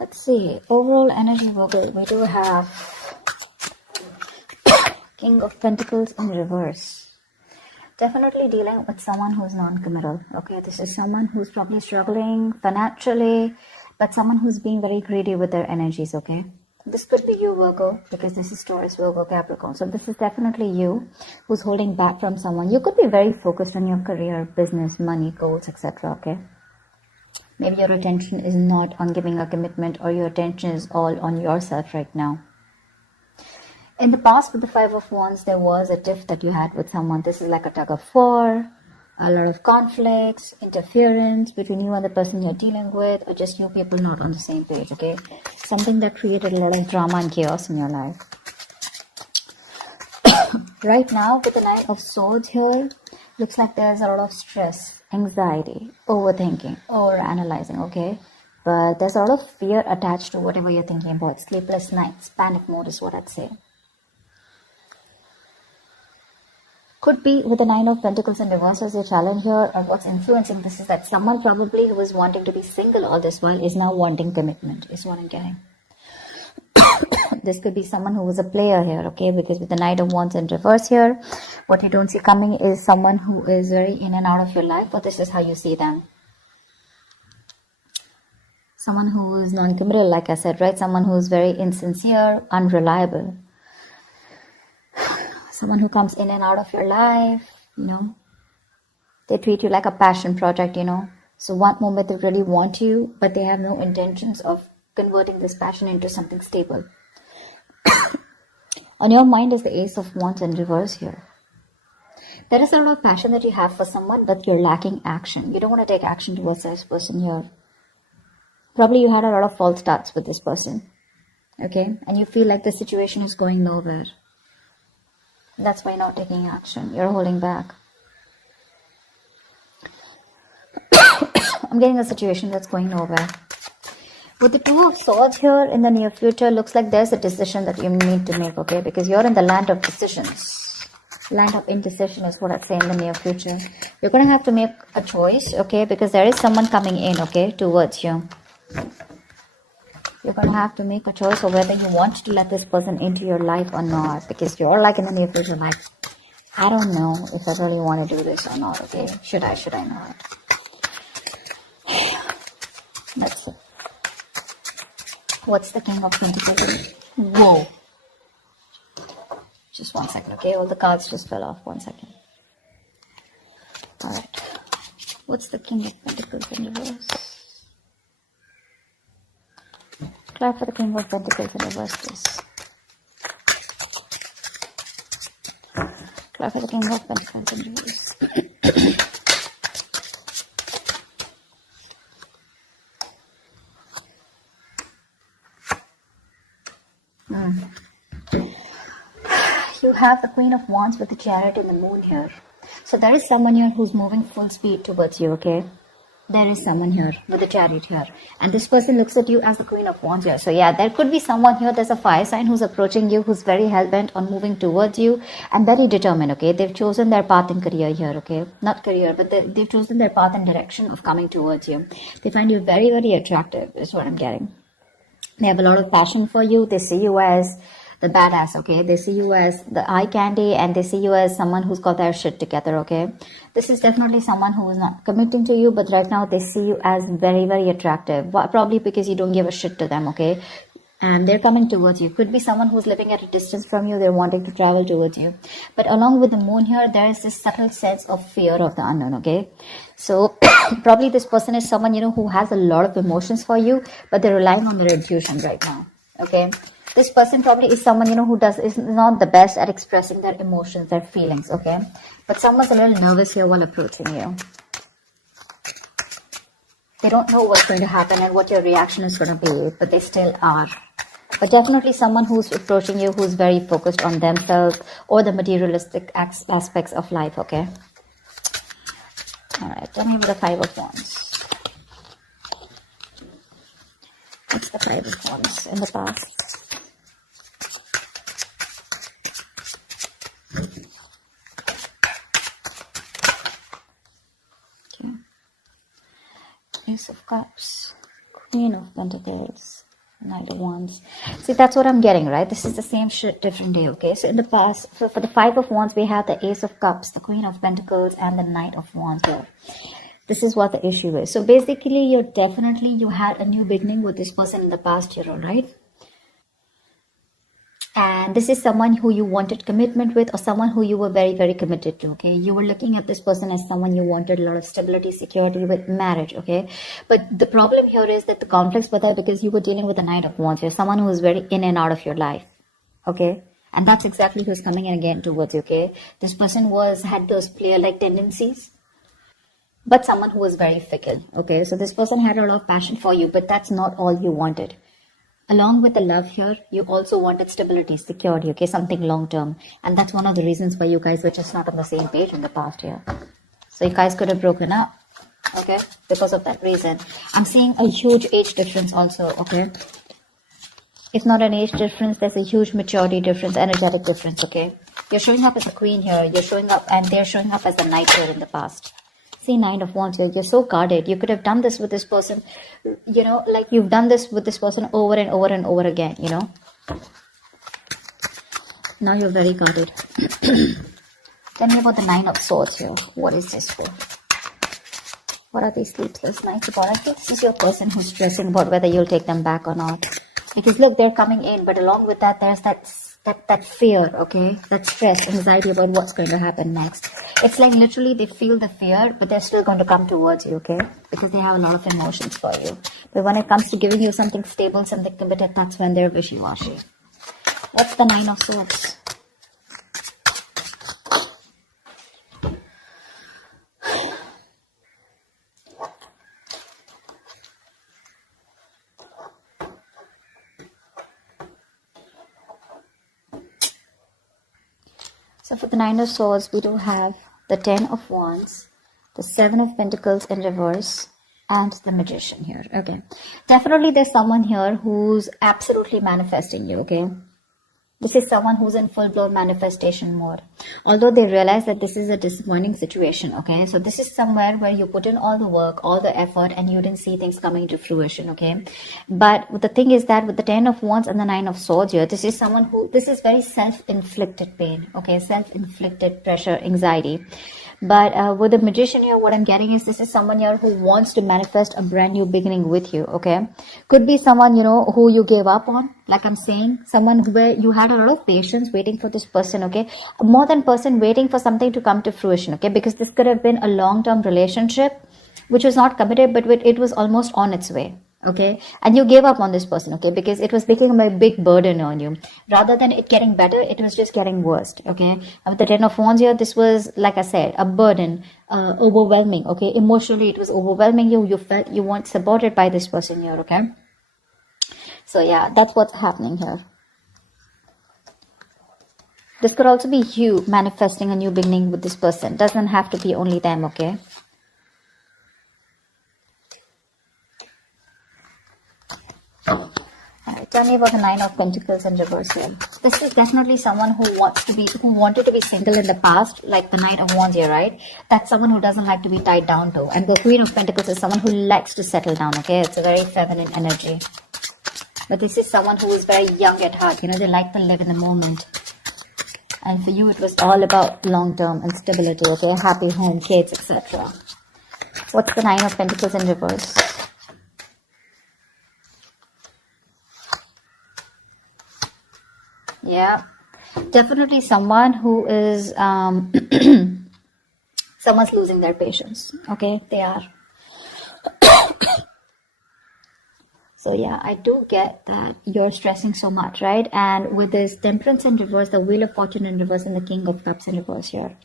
Let's see. Overall energy, Virgo. We do have King of Pentacles in reverse. Definitely dealing with someone who's non-committal. Okay, this is someone who's probably struggling financially, but someone who's being very greedy with their energies. Okay, this could be you, Virgo, because this is Taurus, Virgo, Capricorn. So this is definitely you who's holding back from someone. You could be very focused on your career, business, money, goals, etc. Okay, maybe your attention is not on giving a commitment, or your attention is all on yourself right now. In the past, with the Five of Wands, there was a tiff that you had with someone. This is like a tug of war, a lot of conflicts, interference between you and the person you're dealing with, or just you people not on the same page, okay? Something that created a lot of drama and chaos in your life. Right now, with the Nine of Swords here, looks like there's a lot of stress, anxiety, overthinking, overanalyzing, okay? But there's a lot of fear attached to whatever you're thinking about. Sleepless nights, panic mode is what I'd say. Could be with the Nine of Pentacles in reverse as your challenge here, or what's influencing this is that someone probably who was wanting to be single all this while is now wanting commitment, is what I'm getting. This could be someone who was a player here, okay, because with the Knight of Wands in reverse here, what you don't see coming is someone who is very in and out of your life, but this is how you see them. Someone who is non-committal, like I said, right? Someone who is very insincere, unreliable. Someone who comes in and out of your life, you know. They treat you like a passion project, you know. So one moment they really want you, but they have no intentions of converting this passion into something stable. On your mind is the Ace of Wands in reverse here. There is a lot of passion that you have for someone, but you're lacking action. You don't want to take action towards this person here. Probably you had a lot of false starts with this person, okay? And you feel like the situation is going nowhere. That's why you're not taking action. You're holding back. I'm getting a situation that's going nowhere. With the Two of Swords here in the near future, looks like there's a decision that you need to make, okay? Because you're in the land of decisions. Land of indecision is what I'd say in the near future. You're going to have to make a choice, okay? Because there is someone coming in, okay, towards you. You're going to have to make a choice of whether you want to let this person into your life or not. Because you're like in the near future, like, I don't know if I really want to do this or not, okay? Should I not? Let's see. What's the King of Pentacles? Whoa. Just 1 second, okay? All the cards just fell off. 1 second. Alright. What's the King of Pentacles in reverse? Clap for the King of Pentacles in reverse, please. Clap for the King of Pentacles in reverse. You have the Queen of Wands with the Chariot and the Moon here. So there is someone here who's moving full speed towards you, okay? There is someone here with the Chariot here. And this person looks at you as the Queen of Wands here. So yeah, there could be someone here, there's a fire sign who's approaching you, who's very hell-bent on moving towards you and very determined, okay? They've chosen their path in career here, okay? Not career, but they've chosen their path and direction of coming towards you. They find you very, very attractive, is what I'm getting. They have a lot of passion for you. They see you as the badass, okay? They see you as the eye candy, and they see you as someone who's got their shit together, okay? This is definitely someone who is not committing to you, but right now they see you as very, very attractive. Probably because you don't give a shit to them, okay? And they're coming towards you. Could be someone who's living at a distance from you. They're wanting to travel towards you. But along with the moon here, there is this subtle sense of fear of the unknown, okay? So probably this person is someone, you know, who has a lot of emotions for you, but they're relying on their intuition right now, okay? This person probably is someone, you know, who is not the best at expressing their emotions, their feelings, okay? But someone's a little nervous here while approaching you. They don't know what's going to happen and what your reaction is going to be, but they still are. But definitely someone who's approaching you who's very focused on themselves or the materialistic aspects of life, okay? All right, tell me about the Five of Wands. What's the Five of Wands in the past? Okay. Ace of Cups, Queen of Pentacles, Knight of Wands. See, that's what I'm getting, right? This is the same shit, different day, okay? So in the past, for the Five of Wands, we have the Ace of Cups, the Queen of Pentacles, and the Knight of Wands here. This is what the issue is. So basically, you had a new beginning with this person in the past year, all right? And this is someone who you wanted commitment with, or someone who you were very, very committed to, okay? You were looking at this person as someone you wanted a lot of stability, security with, marriage, okay? But the problem here is that the conflicts were there because you were dealing with the Knight of Wands. You're someone who is very in and out of your life, okay? And that's exactly who's coming in again towards you, okay? This person had those player-like tendencies, but someone who was very fickle, okay? So this person had a lot of passion for you, but that's not all you wanted. Along with the love here, you also wanted stability, security, okay, something long-term. And that's one of the reasons why you guys were just not on the same page in the past year. So you guys could have broken up, okay, because of that reason. I'm seeing a huge age difference also, okay. If not an age difference, there's a huge maturity difference, energetic difference, okay. You're showing up as a queen here, you're showing up, and they're showing up as the knight here in the past. See, Nine of Wands here, you're so guarded. You could have done this with this person, you know, like you've done this with this person over and over and over again, you know. Now you're very guarded. Tell me about the Nine of Swords here. What is this for? What are these sleepless nights about? I think this is your person who's stressing about whether you'll take them back or not. Because look, they're coming in, but along with that, there's that fear, okay? That stress, anxiety about what's going to happen next. It's like literally they feel the fear, but they're still going to come towards you, okay? Because they have a lot of emotions for you. But when it comes to giving you something stable, something committed, that's when they're wishy-washy. What's the Nine of Swords? So for the Nine of Swords, we do have the 10 of Wands, the 7 of Pentacles in reverse, and the Magician here. Okay. Definitely there's someone here who's absolutely manifesting you, okay? This is someone who's in full-blown manifestation mode. Although they realize that this is a disappointing situation, okay? So this is somewhere where you put in all the work, all the effort, and you didn't see things coming to fruition, okay? But the thing is that with the 10 of Wands and the 9 of Swords here, this is someone who, this is very self-inflicted pain, okay? Self-inflicted pressure, anxiety. But with the Magician here, what I'm getting is this is someone here who wants to manifest a brand new beginning with you, okay? Could be someone, you know, who you gave up on, like I'm saying. Someone where you had a lot of patience waiting for this person, okay? More than person waiting for something to come to fruition, okay? Because this could have been a long-term relationship, which was not committed, but it was almost on its way. Okay, and you gave up on this person, okay, because it was becoming a big burden on you. Rather than it getting better, it was just getting worse, okay. And with the 10 of Wands here, this was, like I said, a burden, overwhelming, okay. Emotionally, it was overwhelming you. You felt you weren't supported by this person here, okay. So yeah, that's what's happening here. This could also be you manifesting a new beginning with this person. Doesn't have to be only them, okay. Tell me about the 9 of Pentacles in reverse here. This is definitely someone who wanted to be single in the past, like the Knight of Wands here, right? That's someone who doesn't like to be tied down to. And the Queen of Pentacles is someone who likes to settle down, okay? It's a very feminine energy. But this is someone who is very young at heart, you know, they like to live in the moment. And for you, it was all about long-term and stability, okay? Happy home, kids, etc. What's the 9 of Pentacles in reverse? Yeah, definitely someone who is, someone's losing their patience, okay, they are. So yeah, I do get that you're stressing so much, right? And with this Temperance in reverse, the Wheel of Fortune in reverse, and the King of Cups in reverse here.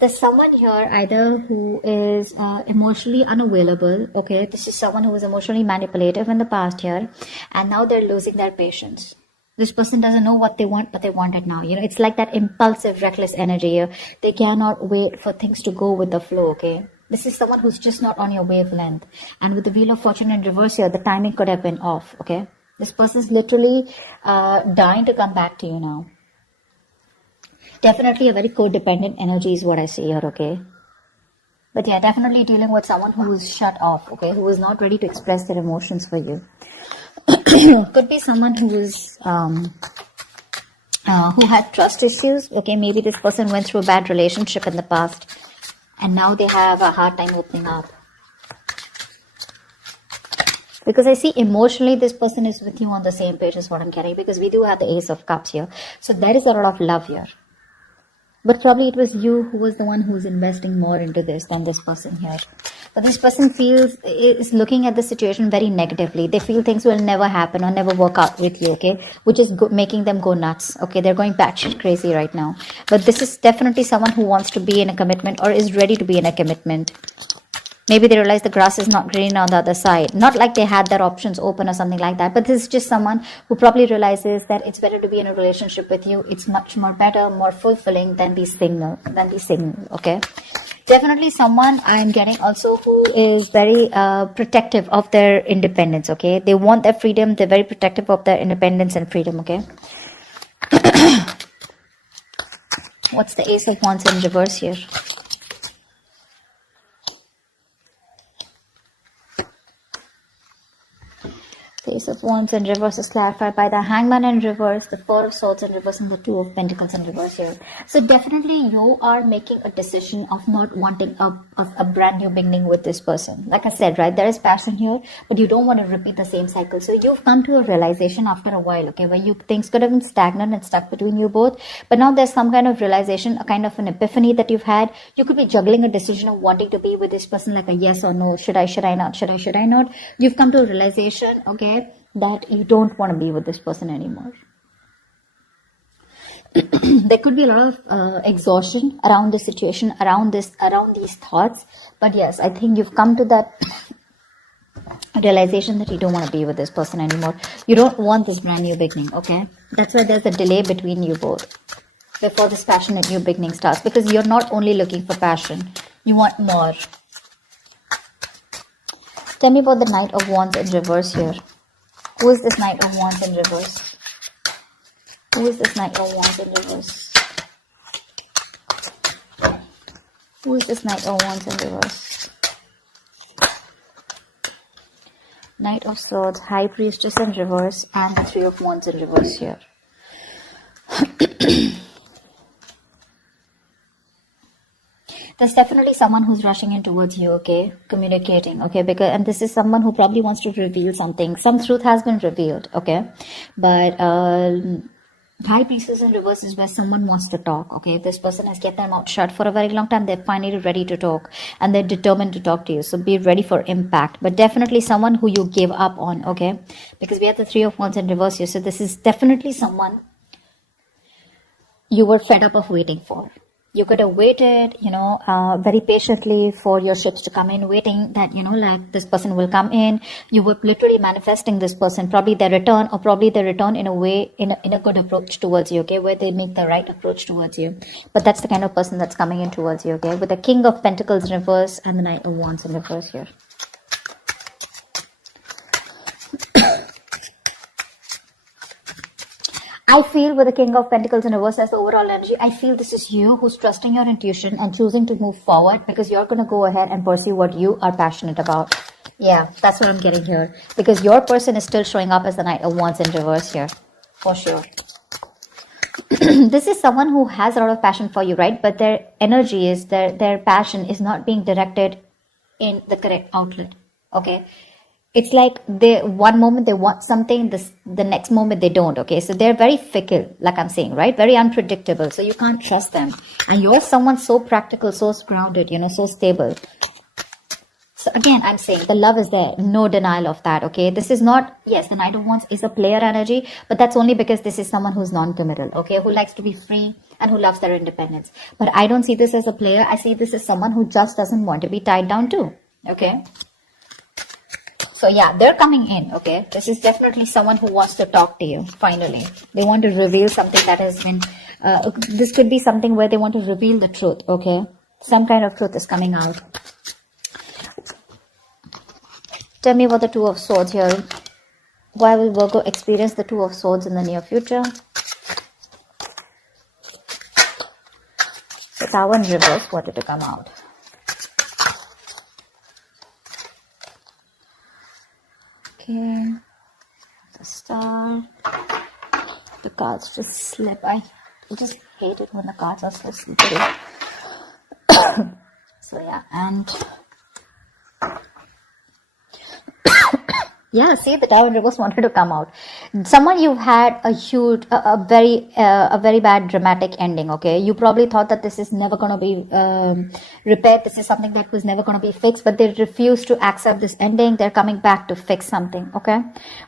There's someone here either who is emotionally unavailable, okay? This is someone who was emotionally manipulative in the past here, and now they're losing their patience. This person doesn't know what they want, but they want it now. You know, it's like that impulsive, reckless energy here. They cannot wait for things to go with the flow, okay? This is someone who's just not on your wavelength. And with the Wheel of Fortune in reverse here, the timing could have been off, okay? This person's literally dying to come back to you now. Definitely a very codependent energy is what I see here, okay? But yeah, definitely dealing with someone who is shut off, okay? Who is not ready to express their emotions for you. Could be someone who had trust issues. Okay, maybe this person went through a bad relationship in the past and now they have a hard time opening up. Because I see emotionally this person is with you on the same page is what I'm getting, because we do have the Ace of Cups here. So there is a lot of love here. But probably it was you who was the one who was investing more into this than this person here. But this person is looking at the situation very negatively. They feel things will never happen or never work out with you, okay? Which is making them go nuts, okay? They're going batshit crazy right now. But this is definitely someone who wants to be in a commitment or is ready to be in a commitment. Maybe they realize the grass is not green on the other side. Not like they had their options open or something like that. But this is just someone who probably realizes that it's better to be in a relationship with you. It's much more better, more fulfilling than be single, okay? Definitely someone I'm getting also who is very protective of their independence, okay? They want their freedom. They're very protective of their independence and freedom, okay? What's the Ace of Wands in reverse here? Ace of Wands in reverse is clarified by the Hangman in reverse, the Four of Swords in reverse, and the Two of Pentacles in reverse here. So definitely you are making a decision of not wanting a brand new beginning with this person. Like I said, right, there is passion here, but you don't want to repeat the same cycle. So you've come to a realization after a while, okay, where things could have been stagnant and stuck between you both, but now there's some kind of realization, a kind of an epiphany that you've had. You could be juggling a decision of wanting to be with this person, like a yes or no, should I not, should I not. You've come to a realization, okay, that you don't want to be with this person anymore. There could be a lot of exhaustion around the situation, around these thoughts. But yes, I think you've come to that realization that you don't want to be with this person anymore. You don't want this brand new beginning, okay? That's why there's a delay between you both before this passionate new beginning starts, because you're not only looking for passion, you want more. Tell me about the Knight of Wands in reverse here. Who is this Knight of Wands in reverse? Who is this Knight of Wands in reverse? Who is this Knight of Wands in reverse? Knight of Swords, High Priestess in reverse, and the Three of Wands in reverse here. There's definitely someone who's rushing in towards you, okay? Communicating, okay? And this is someone who probably wants to reveal something. Some truth has been revealed, okay? But High Priestess in reverse is where someone wants to talk, okay? If this person has kept their mouth shut for a very long time, they're finally ready to talk. And they're determined to talk to you. So be ready for impact. But definitely someone who you gave up on, okay? Because we have the Three of Wands in reverse here. So this is definitely someone you were fed up of waiting for. You could have waited, very patiently for your ships to come in, waiting that, like this person will come in. You were literally manifesting this person, probably their return, or probably their return in a way, in a good approach towards you, okay, where they make the right approach towards you. But that's the kind of person that's coming in towards you, okay, with the King of Pentacles in reverse and the Knight of Wands in reverse here. I feel with the King of Pentacles in reverse as the overall energy, I feel this is you who's trusting your intuition and choosing to move forward, because you're going to go ahead and pursue what you are passionate about. Yeah, that's what I'm getting here. Because your person is still showing up as the Knight of Wands in reverse here. For sure. This is someone who has a lot of passion for you, right? But their energy is, their passion is not being directed in the correct outlet. Okay? It's like one moment they want something, the next moment they don't, okay? So they're very fickle, like I'm saying, right? Very unpredictable. So you can't trust them. And you're someone so practical, so grounded, so stable. So again, I'm saying the love is there. No denial of that, okay? This is not, yes, the Knight of Wands is a player energy, but that's only because this is someone who's non-committal, okay? Who likes to be free and who loves their independence. But I don't see this as a player. I see this as someone who just doesn't want to be tied down too, okay? So yeah, they're coming in, okay? This is definitely someone who wants to talk to you, finally. They want to reveal something that has been, this could be something where they want to reveal the truth, okay? Some kind of truth is coming out. Tell me about the Two of Swords here. Why will Virgo experience the Two of Swords in the near future? The Tower in reverse wanted to come out. Okay, The Star. The cards just slip. I just hate it when the cards are so slippery. So yeah, and yeah, see, the Tower in reverse wanted to come out. Someone you've had a huge, a very bad dramatic ending. Okay, you probably thought that this is never gonna be repaired. This is something that was never gonna be fixed, but they refuse to accept this ending. They're coming back to fix something. Okay,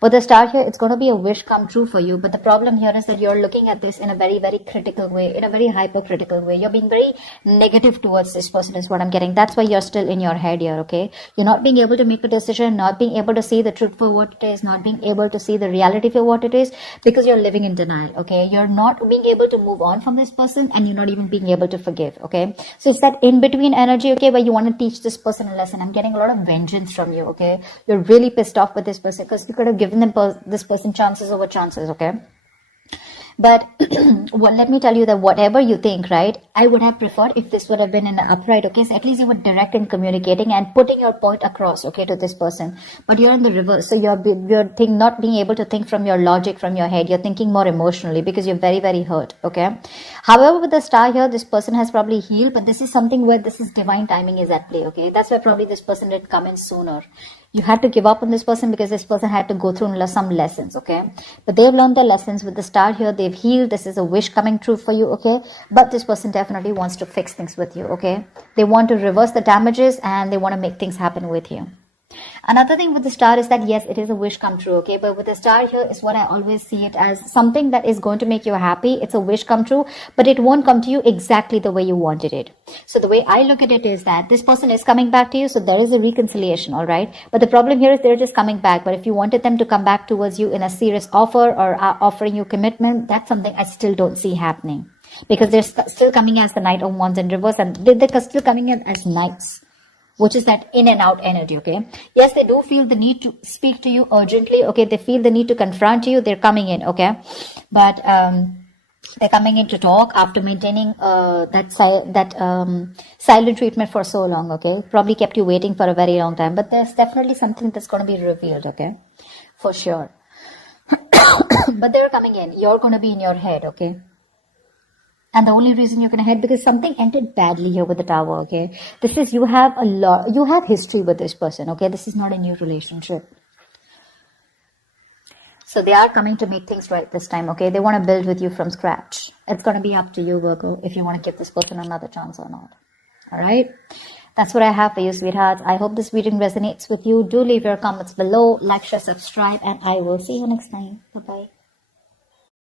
with the Star here, it's gonna be a wish come true for you. But the problem here is that you're looking at this in a very, very critical way, in a very hypercritical way. You're being very negative towards this person, is what I'm getting. That's why you're still in your head here. Okay, you're not being able to make a decision, not being able to see the truth for what it is, not being able to see the reality for what it is, because you're living in denial. Okay, you're not being able to move on from this person, and you're not even being able to forgive. Okay, so it's that in between energy, okay, where you want to teach this person a lesson. I'm getting a lot of vengeance from you. Okay, you're really pissed off with this person because you could have given this person chances over chances. Okay, but well, let me tell you that whatever you think, right, I would have preferred if this would have been in the upright. Okay, so at least you were direct in communicating and putting your point across, okay, to this person. But you're in the reverse, so you're not being able to think from your logic, from your head. You're thinking more emotionally because you're very, very hurt. Okay, however, with the Star here, this person has probably healed, but this is something where this is divine timing is at play. Okay, that's why probably this person did come in sooner. You had to give up on this person because this person had to go through some lessons, okay? But they've learned their lessons. With the Star here, they've healed. This is a wish coming true for you, okay? But this person definitely wants to fix things with you, okay? They want to reverse the damages and they want to make things happen with you. Another thing with the Star is that, yes, it is a wish come true, okay? But with the Star here is what I always see it as something that is going to make you happy. It's a wish come true, but it won't come to you exactly the way you wanted it. So the way I look at it is that this person is coming back to you, so there is a reconciliation, all right? But the problem here is they're just coming back. But if you wanted them to come back towards you in a serious offer or offering you commitment, that's something I still don't see happening. Because they're still coming as the Knight of Wands in reverse, and they're still coming in as knights, which is that in and out energy, okay? Yes, they do feel the need to speak to you urgently, okay? They feel the need to confront you. They're coming in, okay? But they're coming in to talk after maintaining that silent treatment for so long, okay? Probably kept you waiting for a very long time. But there's definitely something that's going to be revealed, okay? For sure. But they're coming in. You're going to be in your head, okay? And the only reason you're going to head, because something ended badly here with the Tower, okay? This is, you have history with this person, okay? This is not a new relationship. So they are coming to make things right this time, okay? They want to build with you from scratch. It's going to be up to you, Virgo, if you want to give this person another chance or not. All right? That's what I have for you, sweethearts. I hope this reading resonates with you. Do leave your comments below, like, share, subscribe, and I will see you next time. Bye-bye.